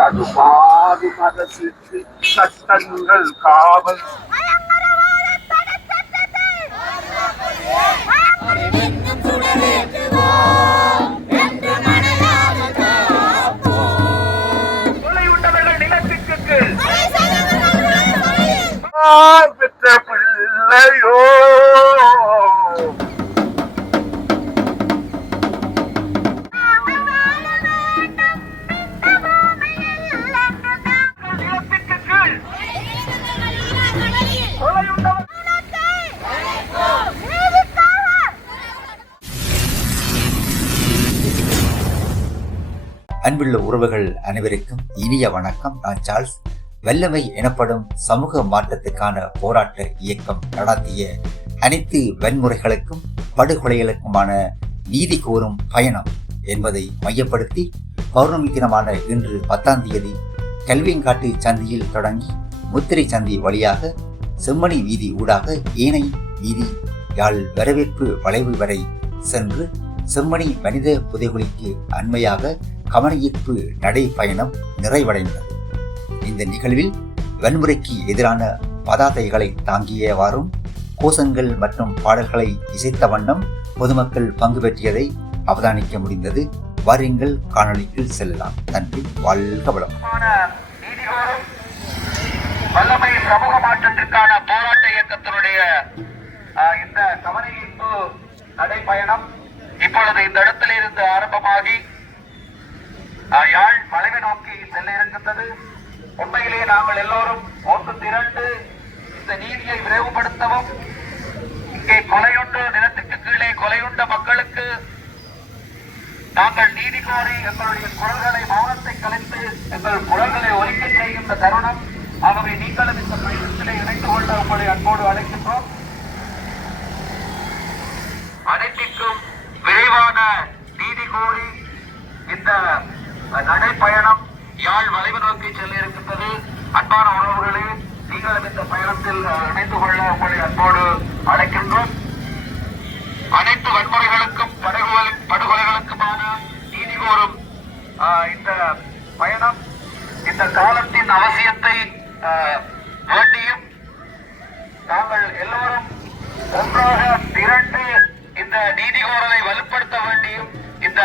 தடுமாறு அரசுக்கு சட்டங்கள் காவல். பெற்ற பிள்ளையோ அன்புள்ள உறவுகள் அனைவருக்கும் இனிய வணக்கம். நான் சார்ல்ஸ். வல்லமை எனப்படும் சமூக மாற்றத்துக்கான போராட்ட இயக்கம் நடாத்திய அனைத்து வன்முறைகளுக்கும் படுகொலைகளுக்குமான நீதி கோரும் பயணம் என்பதை மையப்படுத்தி பௌர்ணமி தினமான இன்று பத்தாம் தேதி கல்வியங்காட்டு சந்தியில் தொடங்கி முத்திரை சந்தி வழியாக செம்மணி வீதி ஊடாக ஏனை வீதி யாழ் வரவேற்பு வளைவு வரை சென்று செம்மணி மனித புதைகுழிக்கு அண்மையாக கவனஈர்ப்பு நடைப்பயணம் நிறைவடைந்தது. இந்த நிகழ்வில் வன்முறைக்கு எதிரான பதாதைகளை தாங்கியவாறும் கோஷங்கள் மற்றும் பாடல்களை இசைத்த வண்ணம் பொதுமக்கள் பங்கு பெற்றியதை அவதானிக்க முடிந்தது. வாரியங்கள் காணொலிக்கு செல்லலாம். நன்றி. வாழ்க வளம் வல்லமை சமூக மாற்றத்திற்கான போராட்ட இயக்கத்தினுடைய இந்த கவனஈர்ப்பு நடைப்பயணம் இப்பொழுது இந்த இடத்திலிருந்து ஆரம்பமாகி யாழ் வளைவை நோக்கி செல்ல இருக்கின்றது உண்மையிலேயே நாங்கள் எல்லோரும் ஒன்று திரண்டு இந்த நீதியை விரைவுபடுத்தவும் இங்கே கொலையுண்டு நிலத்துக்கு கீழே கொலையுண்ட மக்களுக்கு நாங்கள் நீதி கோரி எங்களுடைய குரல்களை மௌனத்தை கலைத்து எங்கள் குரல்களை ஒலிக்க செய்கின்ற தருணம். ஆகவே நீங்களும் இந்த பயணத்திலே இணைந்து கொள்ள உங்களை அன்போடு அழைக்கின்றோம். அனைத்திற்கும் விரைவான நீதி கோரி இந்த நடைப்பயணம் யாழ் வளைவு நோக்கி செல்ல இருக்கின்றது. அன்பான உறவுகளே நீங்களும் இந்த பயணத்தில் இணைந்து கொள்ள உங்களை அன்போடு அழைக்கின்றோம். அனைத்து வன்முறைகளுக்கும் படுகொலை படுகொலைகளுக்குமான நீதி கோரும் இந்த பயணம் இந்த காலத்தின் அவசியத்தை வேண்டியும் நாங்கள் எல்லோரும் ஒன்றாக திரண்டு இந்த நீதி கோரலை வலுப்படுத்த வேண்டியும் இந்த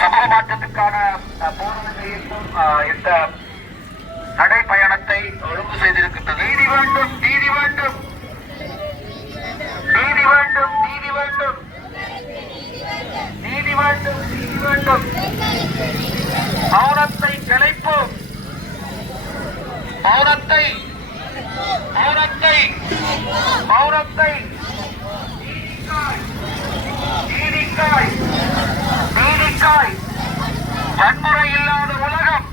சமூக மாற்றத்துக்கான இந்த நடைப்பயணத்தை ஒழுங்கு செய்திருக்கின்றது. நீதி வேண்டும் நீதி வேண்டும். நீதி வேண்டும் நீதி வேண்டும். நீதி வேண்டும் நீதி வேண்டும். மௌனத்தை கிளைப்போம் மௌனத்தை மௌனத்தை மௌனத்தை. நீதிக்காய் நீதிக்காய் நீதிக்காய். வன்முறை இல்லாத உலகம்.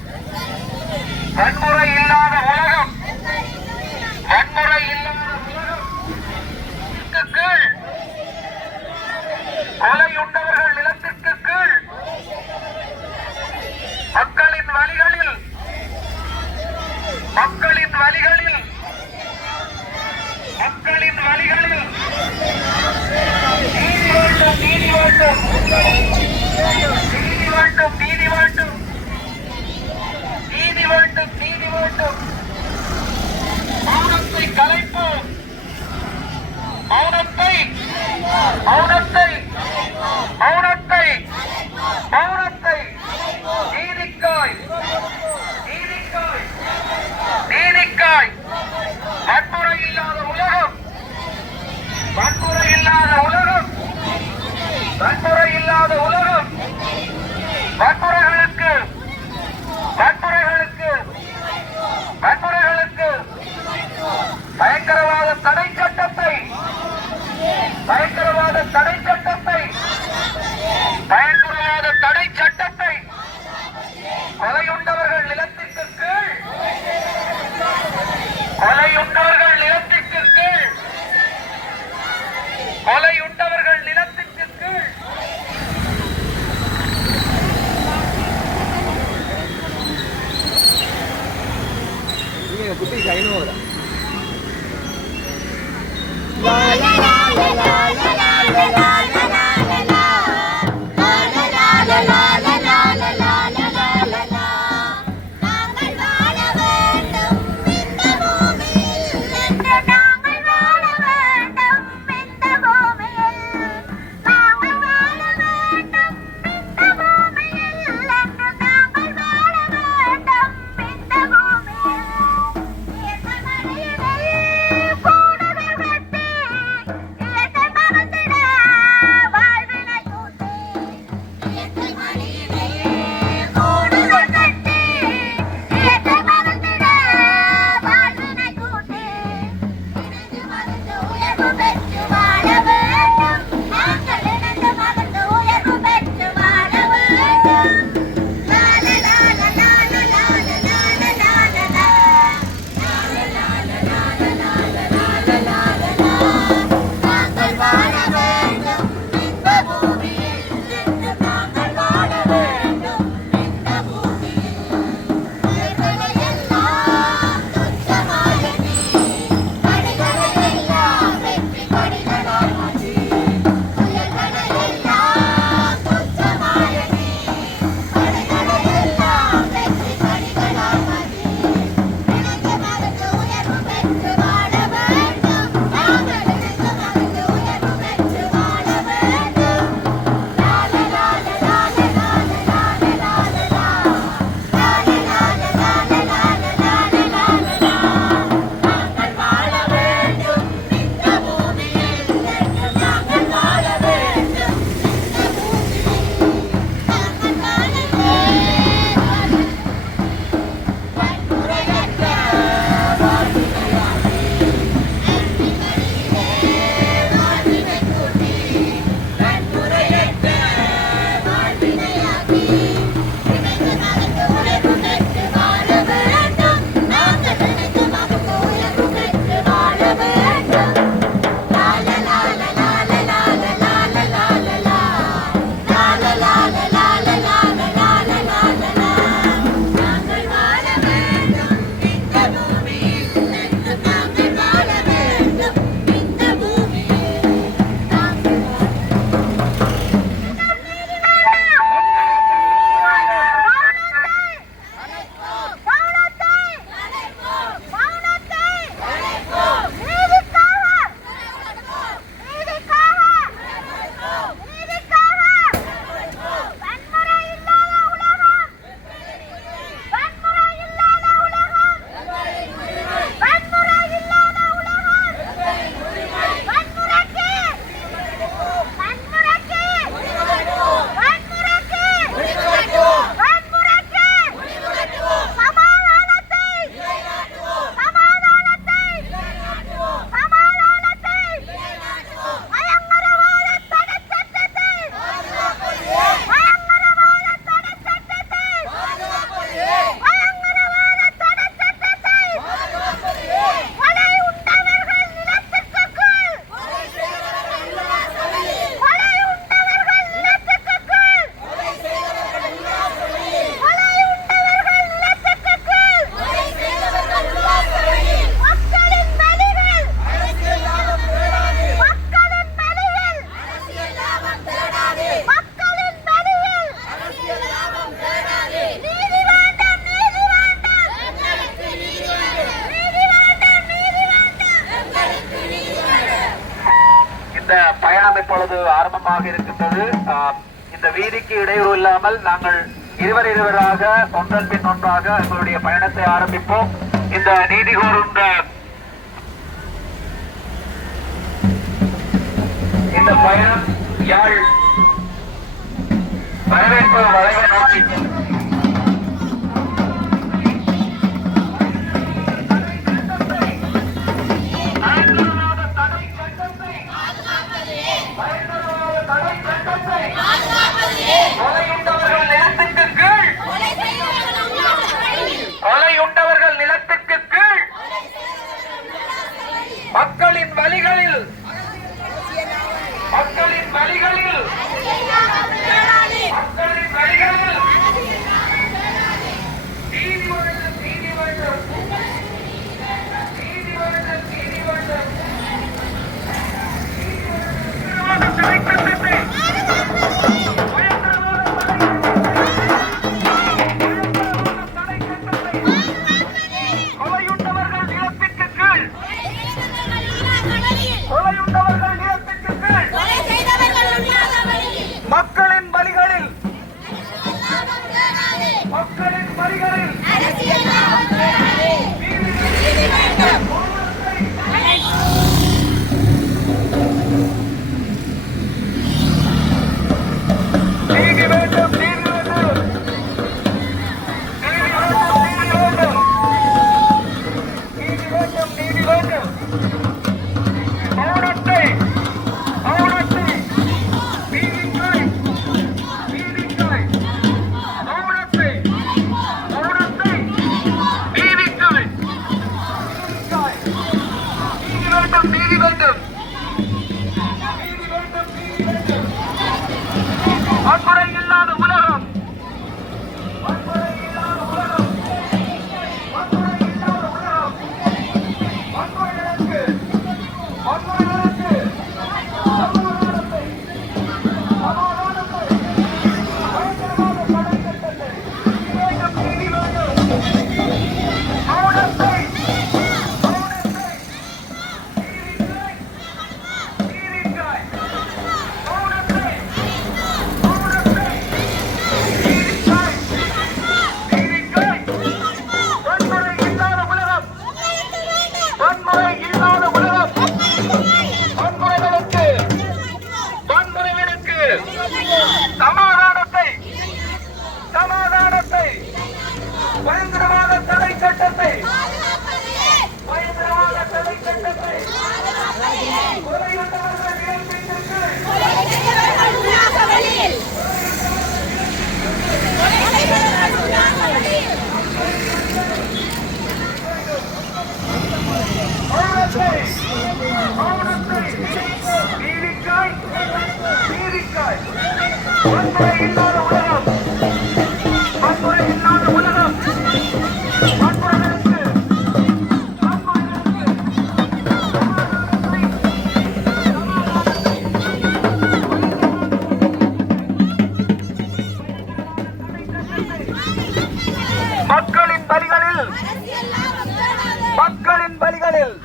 வன்முறை இல்லாத உலகம். வன்முறை இல்லாத உலகம் கீழ் கொலையுண்டவர்கள் நிலத்திற்கு கீழ் மக்களின் வழிகளில் மக்களின் வழிகளில் மக்களின் வழிகளில் நீதி வேண்டும் நீதி வேண்டும் நீதி வேண்டும் நீதி வேண்டும் நீதி வேண்டும் நீதி வேண்டும் மௌனத்தை கலைப்போம் மௌனத்தை மௌனத்தை மௌனத்தை மௌனத்தை நீதிக்காய் நீதிக்காய் நீதிக்காய். வன்முறை இல்லாத உலகம் வன்முறை இல்லாத உலகம் வன்முறை இல்லாத உலகம். கொலையுண்டவர்கள் நிலத்திற்கு கீழ். கொலையுண்டவர்கள் நிலத்திற்கு கீழ். கொலையுண்டவர்கள் நிலத்திற்கு கீழ். குட்டி ஐநூறு la la la la la la இந்த வீதிக்கு இடையூறு இல்லாமல் நாங்கள் இருவர் இருவராக ஒன்றன் பின் ஒன்றாக எங்களுடைய பயணத்தை ஆரம்பிப்போம். இந்த நீதி கோரும் இந்த பயணம் யாழ் வரவேற்பு வளைவை நோக்கி Amén. இல்லாத உலக மக்களின் பலிகளில் மக்களின் பலிகளில்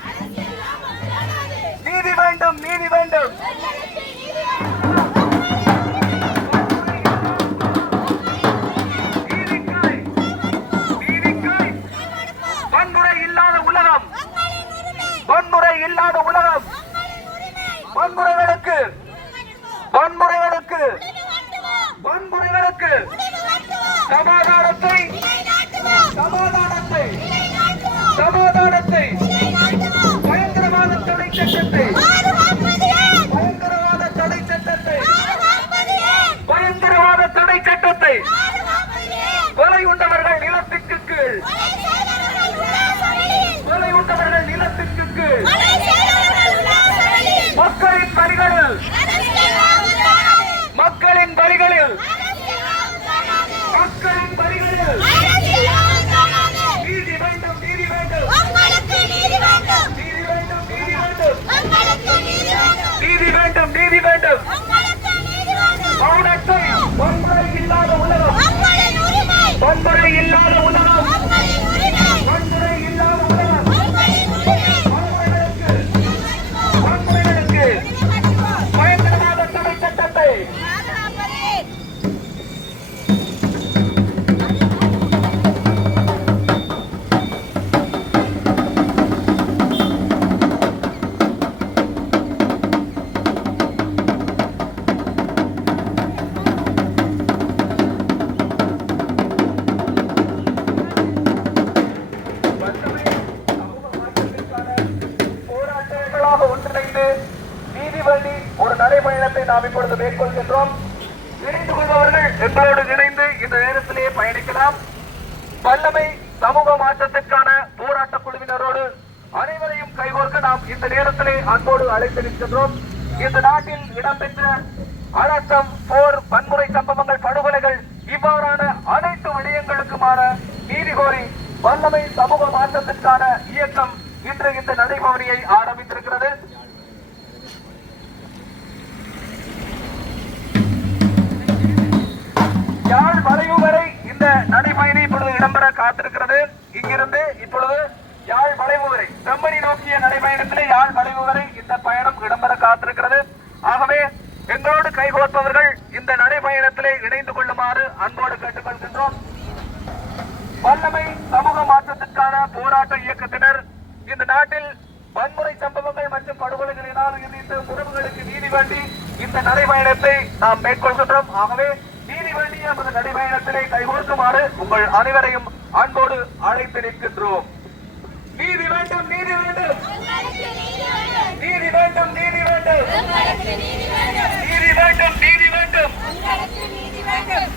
நீதி வேண்டும் நீதி வேண்டும். வன்முறை இல்லாத உலகம். வன்முறைகளுக்கு. வன்முறைகளுக்கு. வன்முறைகளுக்கு. சமாதான please. நாம் இப்பொழுது மேற்கொள்கின்றோம். இணைந்து கொள்பவர்கள் எங்களோடு இணைந்து இந்த நேரத்திலே பயணிக்கலாம். வல்லமை சமூக மாற்றத்திற்கான போராட்ட குழுவினரோடு அனைவரையும் கைகோர்க்க நாம் இந்த நேரத்திலே அன்போடு அழைத்து நிற்கின்றோம். இந்த நாட்டில் இடம்பெற்ற அடக்கம் போர் வன்முறை சம்பவங்கள் படுகொலைகள் இவ்வாறான அனைத்து விடயங்களுக்குமான நீதி கோரி வல்லமை சமூக மாற்றத்திற்கான இயக்கம் இன்று இந்த நடைபவனியை ஆரம்பித்திருக்கிறது. யாழ் வளைவு வரை இந்த நடைபயணி இப்பொழுது இடம்பெற காத்திருக்கிறது. இங்கிருந்து இப்பொழுது யாழ் வளைவு வரை செம்மணி நோக்கிய நடைபயணத்திலே யாழ் வளைவு வரை இந்த பயணம் இடம்பெற காத்திருக்கிறது. ஆகவே எங்களோடு கைகோர்ப்பவர்கள் இந்த நடைபயணத்திலே இணைந்து கொள்ளுமாறு அன்போடு கேட்டுக்கொள்கின்றோம். வல்லமை சமூக மாற்றத்திற்கான போராட்ட இயக்கத்தினர் இந்த நாட்டில் வன்முறை சம்பவங்கள் மற்றும் படுகொலைகளினால் இணைந்த உறவுகளுக்கு நீதி வேண்டி இந்த நடைபயணத்தை நாம் மேற்கொள்கின்றோம். ஆகவே நமது நடைபயணத்திலே கைகோர்க்குமாறு உங்கள் அனைவரையும் அன்போடு அழைத்து நிற்கின்றோம். நீதி வேண்டும் நீதி வேண்டும். நீதி வேண்டும் நீதி வேண்டும். நீதி வேண்டும் நீதி வேண்டும்.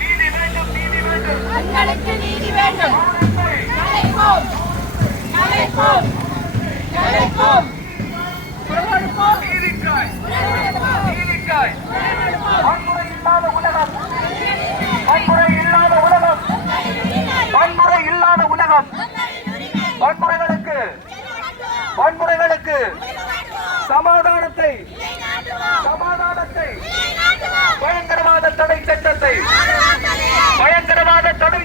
நீதி வேண்டும் நீதி வேண்டும். உங்களுக்கு நீதி வேண்டும் நடைபோம் நடைபோம் நடைபோம் நீதிக்காய். நீதிக்காய் உறவெடுப்போம் வன்முறை இல்லாத உலகம் வன்முறை இல்லாத உலகம் வன்முறை இல்லாத வன்முறைகளுக்கு வன்முறைகளுக்கு சமாதானத்தை சமாதானத்தை பயங்கரவாத தடை சட்டத்தை பயங்கரவாத தடை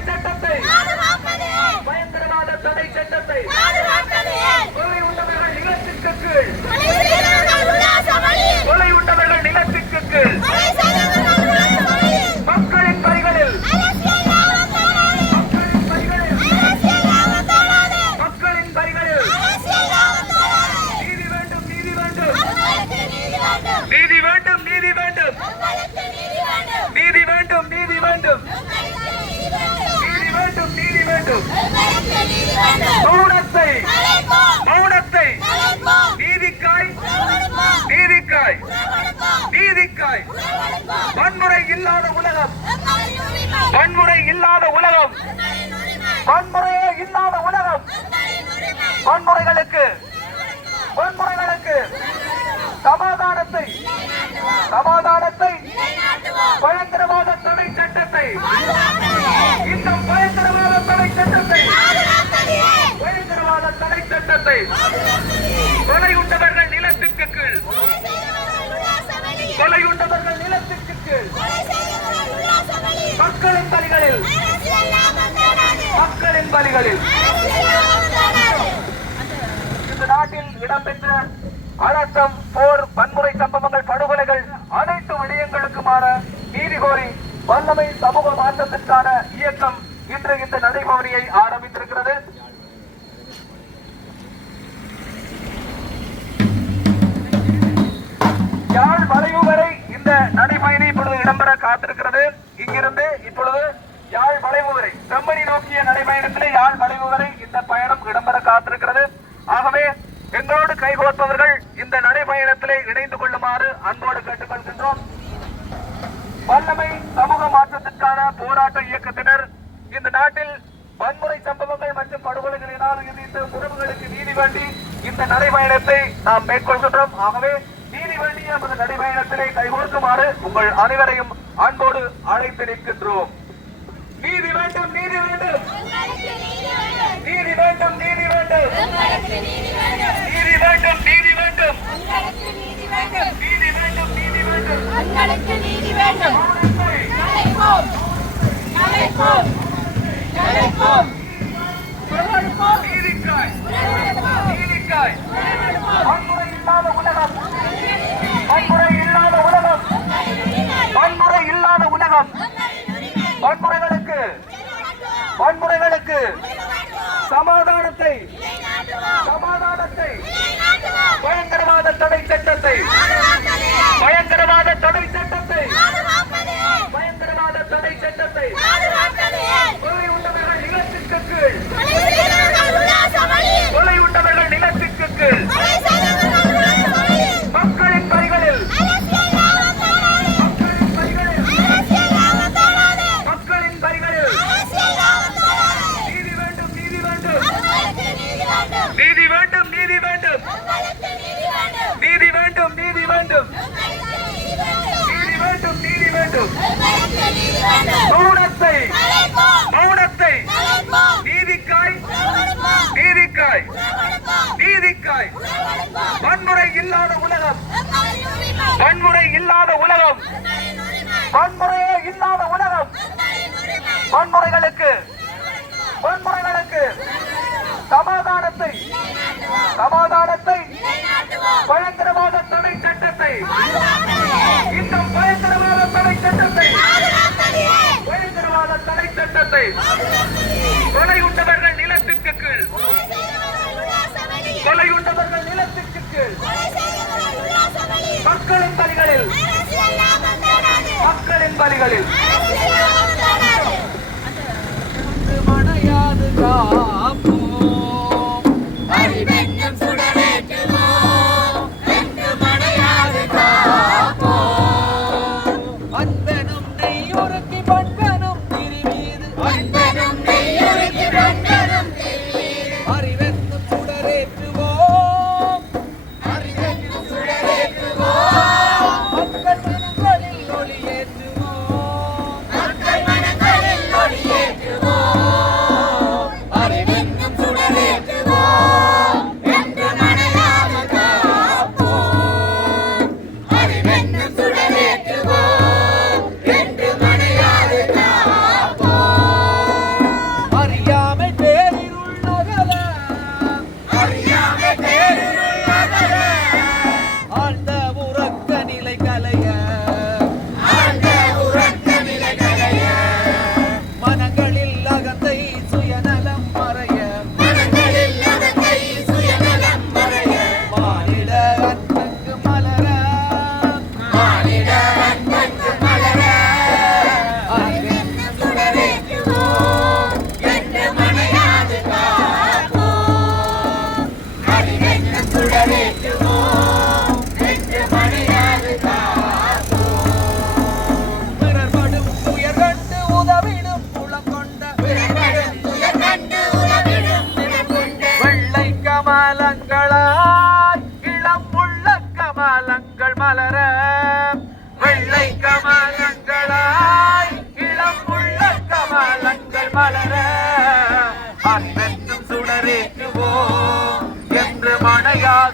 நீதிக்காய் வன்முறை இல்லாத உலகம். வன்முறை இல்லாத உலகம். வன்முறையே இல்லாத உலகம். வன்முறைகளுக்கு. வன்முறைகளுக்கு. சமாதானத்தை. சமாதானத்தை. பயங்கரவாத தடை சட்டத்தை. இந்த பயங்கரவாத தடை சட்டத்தை. பயங்கரவாத தடை சட்டத்தை. கொலை உண்டவர்கள் நிலத்துக்கு கீழ். கொலையுண்டவர்கள் நிலத்திற்கு கீழ். மக்களின் பலிகளில் மக்களின் பலிகளில் இந்த நாட்டில் இடம்பெற்ற அடக்கம் போர் வன்முறை சம்பவங்கள் படுகொலைகள் அனைத்து விடயங்களுக்குமான நீதி கோரி வல்லமை சமூக மாற்றத்திற்கான இயக்கம் இன்று இந்த நடைபவனியை ஆரம்பி காத்திருக்கிறது. இங்கிருந்து இப்பொழுது யாழ் வளைவு வரை செம்மணி நோக்கிய நடைபயணத்திலே யாழ் வளைவு வரை இந்த பயணம் இடம்பெற காத்திருக்கிறது. ஆகவே எங்களோடு கைகோர்ப்பவர்கள் இந்த நடைபயணத்திலே இணைந்து கொள்ளுமாறு அன்போடு கேட்டுக்கொள்கின்றோம். வல்லமை சமூக மாற்றத்திற்கான போராட்ட இயக்கத்தினர் இந்த நாட்டில் வன்முறை சம்பவங்கள் மற்றும் படுகொலைகளினால் இணைந்த உறவுகளுக்கு நீதி வேண்டி இந்த நடைபயணத்தை நாம் மேற்கொள்கின்றோம். ஆகவே நீதி வேண்டி நமது நடைபயணத்திலே கைகோர்க்குமாறு உங்கள் அனைவரையும் அன்போடு அழைத்து நிற்கின்றோம். நீதி வேண்டும் நீதி வேண்டும். நீதி வேண்டும் நீதி வேண்டும். நீதி வேண்டும் நீதி வேண்டும். நீதி வேண்டும் நீதி வேண்டும். உங்களுக்கு நீதி வேண்டும். நடைபோம் நடைபோம் நடைபோம் சமாதானத்தை சமாதானத்தை பயங்கரவாத தடை சட்டத்தை பயங்கரவாத தடை சட்டத்தை பயங்கரவாத தடை சட்டத்தை கொலை உண்டவர்கள் நிலத்திற்கு கீழ் வேண்டும். மௌனத்தை மௌனத்தை. நீதிக்காய் நீதிக்காய். நீதிக்காய். வன்முறை இல்லாத உலகம். வன்முறை இல்லாத உலகம். வன்முறையே இல்லாத உலகம். வன்முறைகளுக்கு. வன்முறைகளுக்கு. சமாதானத்தை. சமாதானத்தை. பயங்கரவாத தடை சட்டத்தை. சட்டத்தை கொலையுண்டவர்கள் நிலத்திற்கு கீழ். கொலையுண்டவர்கள் நிலத்திற்கு கீழ். மக்களின் பலிகளில் மக்களின் பலிகளில் மனையாது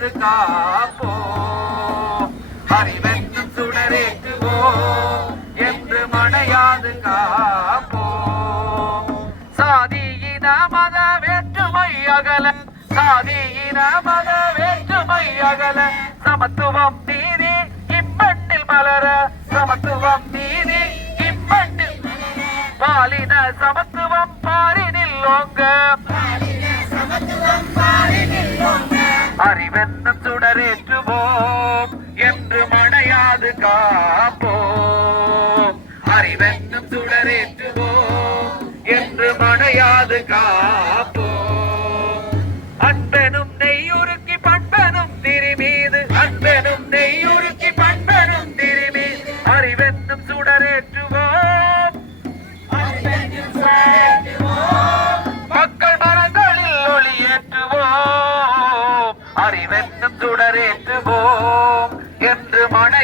பாதுகாப்போம் அறிவென்று சுடரேற்றுவோம் என்று மனையாது காப்போம் சாதியின மத வேற்றுமை அகல சாதியின மத வேற்றுமை அகல. சமத்துவம் நீதி இம்மண்ணில் மலர. சமத்துவம் நீதி இம்மண்ணில் பாலின சமத்துவம் பாரினில் ஓங்க. அறிவென்னும் சுடரேற்றுவோம் என்று மடையாது காப்போம். அறிவென்னும் சுடரேற்று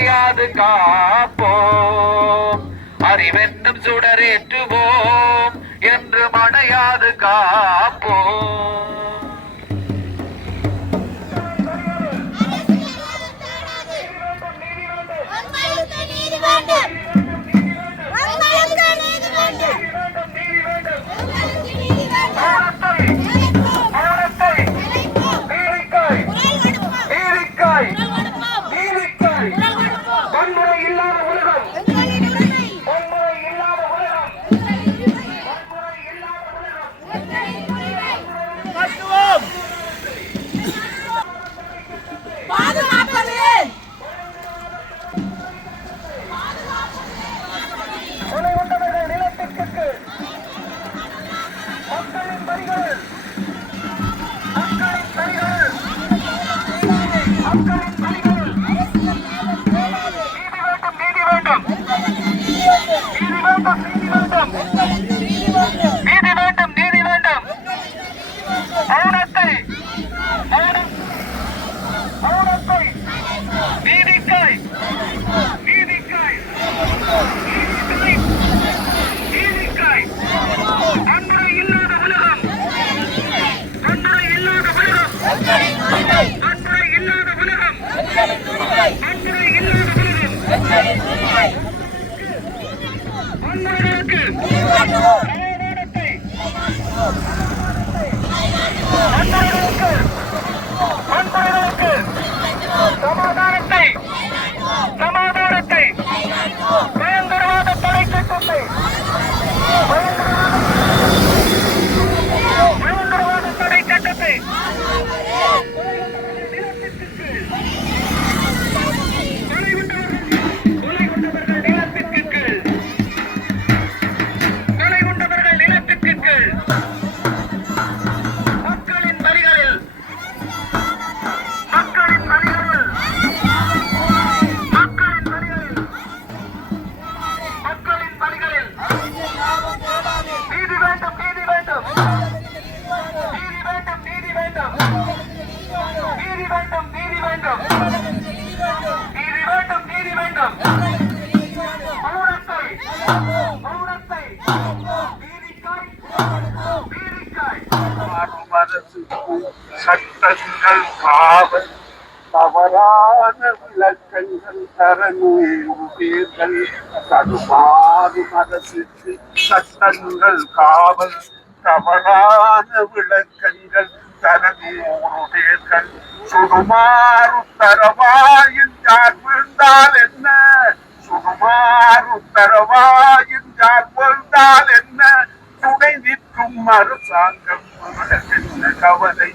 அணையாது காப்போம் அறிவென்னும் சுடரேற்றுவோம் என்று மணையாது காப்போம் தவறான விளக்கங்கள் தரநூறு பேர்கள் தடுமாறும் அரசுக்கு சட்டங்கள் காவல். தவறான விளக்கங்கள் தரநூறு பேர்கள் சுடுமாறு தரவாயின் யார் விழுந்தால் என்ன? சுடுமாறு தரவாயின் யார் விழுந்தால் என்ன? துணை நிற்கும் அரசாங்கம் என்ன கவலை.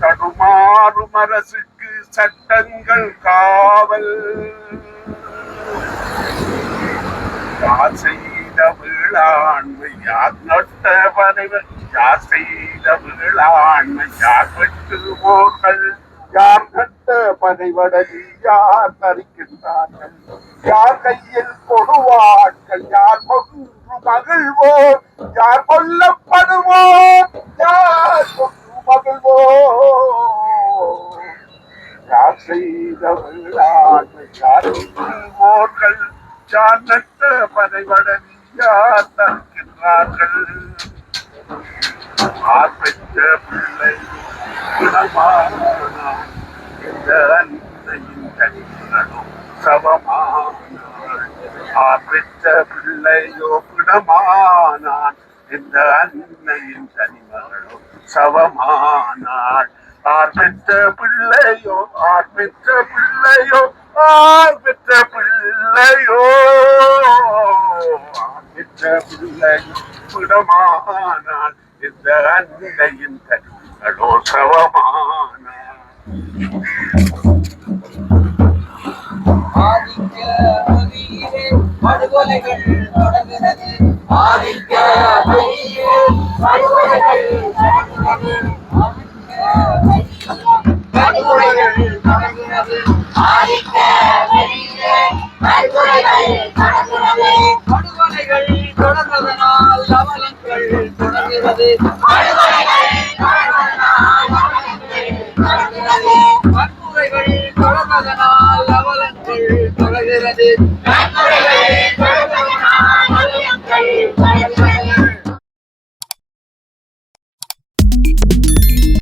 தடுமாறும் அரசுக்கு சட்ட காவல் யார் செய்த வேளாண்மை யார் நட்ட வரைவர் யார் செய்த யார் வெட்டுவோர்கள் யார் நட்ட பனைவடலி யார் தரிக்கின்றார்கள்? யார் கையில் கொடுவார்கள் யார் கொன்று மகிழ்வோர்? யார் கொல்லப்படுவோர்? யார் கொன்று மகிழ்வோர்? யார் செய்தவர்கள் வேளாண்மை யார் வெட்டுவோர்கள் யார் நட்ட பனைவடலி யார் தரிக்கின்றார்கள்? யார் பிள்ளை குணமானான் பிள்ளையோ குணமானான் இந்த அன்னையின் கனிமகளும் சவமானாள் ஆர் பிள்ளையோ ஆர் பிள்ளையோ ஆர் பிள்ளையோ. பிள்ளையோ இந்த அன்னையின் கனிமகளோ சவமானாள் ஆதிக்க மொழியிலே படுகொலைகள் தொடர்கிறது ஆதிக்க மொழியிலே படுகொலைகள் தொடர்கிறது படுகொலைகள் தொடர்கிறது ஆதிக்க வெளியிலே வன்முறைகள் தொடர்கிறது படுகொலைகள் தொடர்வதனால் அவலங்கள் தொடர்கிறது வன்முறைகள் தொடர்வதனால் அவலங்கள் தொடர்கிறது.